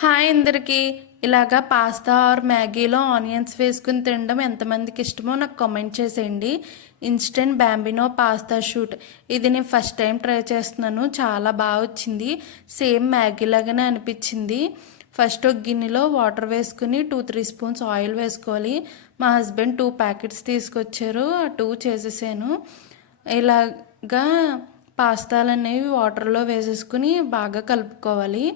Hi అందరికీ. ఇలాగా pasta are మ్యాగీలో onions వేసుకుని తినడం ఎంతమందికి ఇష్టమో నాకు కామెంట్ చేసేయండి. ఇన్స్టెంట్ బ్యాంబినో పాస్తా షూట్ ఇది నేను ఫస్ట్ టైం ట్రై చేస్తున్నాను. చాలా బాగా వచ్చింది. సేమ్ మ్యాగీ లాగానే అనిపించింది. ఫస్ట్ ఒక గిన్నెలో వాటర్ వేసుకుని 2-3 స్పూన్స్ ఆయిల్ వేసుకోవాలి. మా హస్బెండ్ 2 ప్యాకెట్స్ తీసుకొచ్చారు. ఆ 2 చేసేసాను. ఇలాగా పాస్తాలు అనేవి వాటర్లో వేసేసుకుని బాగా కలుపుకోవాలి.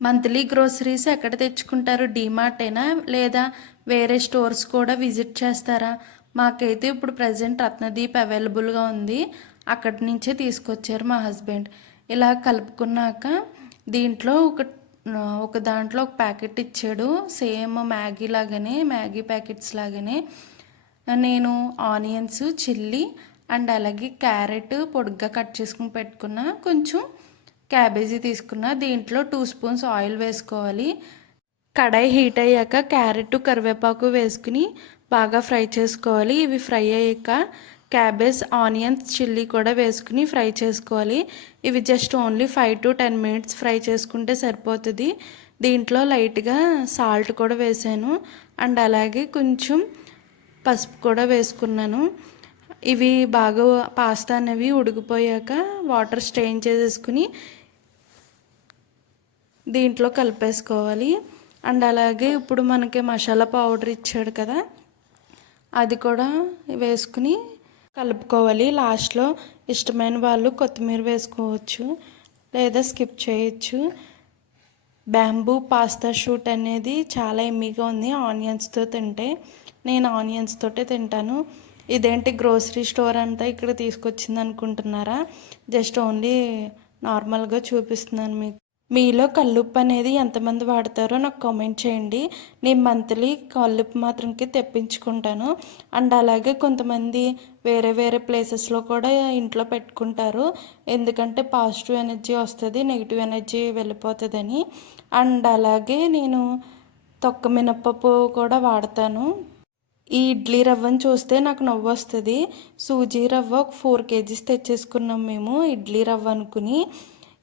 మంత్లీ గ్రోసరీస్ ఎక్కడ తెచ్చుకుంటారు? డీమార్టేనా లేదా వేరే స్టోర్స్ కూడా విజిట్ చేస్తారా? మాకైతే ఇప్పుడు ప్రజెంట్ రత్నదీప్ అవైలబుల్గా ఉంది. అక్కడి నుంచే తీసుకొచ్చారు మా హస్బెండ్. ఇలా కలుపుకున్నాక దీంట్లో ఒక దాంట్లో ఒక ప్యాకెట్ ఇచ్చాడు. సేమ్ మ్యాగీ లాగానే, మ్యాగీ ప్యాకెట్స్ లాగానే. నేను ఆనియన్స్, చిల్లీ అండ్ అలాగే క్యారెట్ పొడుగ్గా కట్ చేసుకుని పెట్టుకున్న, కొంచెం క్యాబేజీ తీసుకున్న. దీంట్లో 2 స్పూన్స్ ఆయిల్ వేసుకోవాలి. కడాయి హీట్ అయ్యాక క్యారెట్, కరివేపాకు వేసుకుని బాగా ఫ్రై చేసుకోవాలి. ఇవి ఫ్రై అయ్యాక క్యాబేజ్, ఆనియన్స్, చిల్లీ కూడా వేసుకుని ఫ్రై చేసుకోవాలి. ఇవి just only 5 to 10 minutes fry చేసుకుంటే సరిపోతుంది. దీంట్లో లైట్గా సాల్ట్ కూడా వేసాను అండ్ అలాగే కొంచెం పసుపు కూడా వేసుకున్నాను. ఇవి బాగా పాస్తా అనేవి ఉడికిపోయాక వాటర్ స్ట్రెయిన్ చేసేసుకుని దీంట్లో కలిపేసుకోవాలి. అండ్ అలాగే ఇప్పుడు మనకి మసాలా పౌడర్ ఇచ్చాడు కదా, అది కూడా వేసుకుని కలుపుకోవాలి. లాస్ట్లో ఇష్టమైన వాళ్ళు కొత్తిమీర వేసుకోవచ్చు లేదా స్కిప్ చేయొచ్చు. బ్యాంబూ పాస్తా షూట్ అనేది చాలా ఎమ్మీగా ఉంది ఆనియన్స్తో తింటే. నేను ఆనియన్స్ తోటే తింటాను. ఇదేంటి గ్రోసరీ స్టోర్ అంతా ఇక్కడ తీసుకొచ్చింది అనుకుంటున్నారా? జస్ట్ ఓన్లీ నార్మల్గా చూపిస్తున్నాను మీకు. మీలో కల్లుప్పు అనేది ఎంతమంది వాడతారో నాకు కామెంట్ చేయండి. నేను మంత్లీ కల్లుప్పు మాత్రంకి తెప్పించుకుంటాను. అండ్ అలాగే కొంతమంది వేరే వేరే ప్లేసెస్లో కూడా ఇంట్లో పెట్టుకుంటారు. ఎందుకంటే పాజిటివ్ ఎనర్జీ వస్తుంది, నెగిటివ్ ఎనర్జీ వెళ్ళిపోతుందని. అండ్ అలాగే నేను తొక్క మినపప్పు కూడా వాడతాను. ఈ ఇడ్లీ రవ్వని చూస్తే నాకు నవ్వు వస్తుంది. సూజీ రవ్వ ఒక 4 kgs తెచ్చేసుకున్నాం మేము ఇడ్లీ రవ్వ అనుకుని.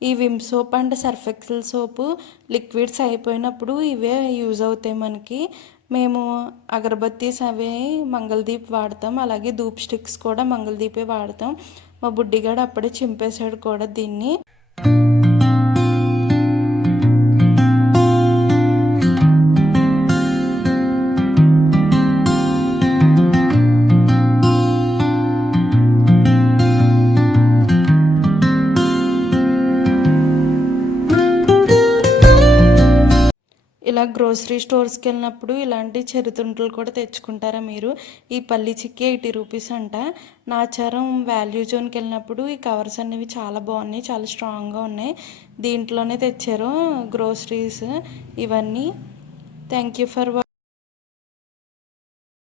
ఈ Vim soap and Surf Excel soap liquids అయిపోయినప్పుడు ఇవే యూజ్ అవుతాయి మనకి. మేము అగరబత్తీస్ అవే మంగళదీప్ వాడతాం, అలాగే ధూప్ స్టిక్స్ కూడా మంగళదీపే వాడతాం. మా బుడ్డిగాడు అప్పుడే చింపేశాడు కూడా దీన్ని. ఇలా గ్రోసరీ స్టోర్స్కి వెళ్ళినప్పుడు ఇలాంటి చెరుతుంటలు కూడా తెచ్చుకుంటారా మీరు? ఈ పల్లి చిక్కీ 80 రూపీస్ అంట. నాచారం వాల్యూ జోన్కి వెళ్ళినప్పుడు ఈ కవర్స్ అనేవి చాలా బాగున్నాయి, చాలా స్ట్రాంగ్గా ఉన్నాయి. దీంట్లోనే తెచ్చారు గ్రోసరీస్ ఇవన్నీ. Thank you for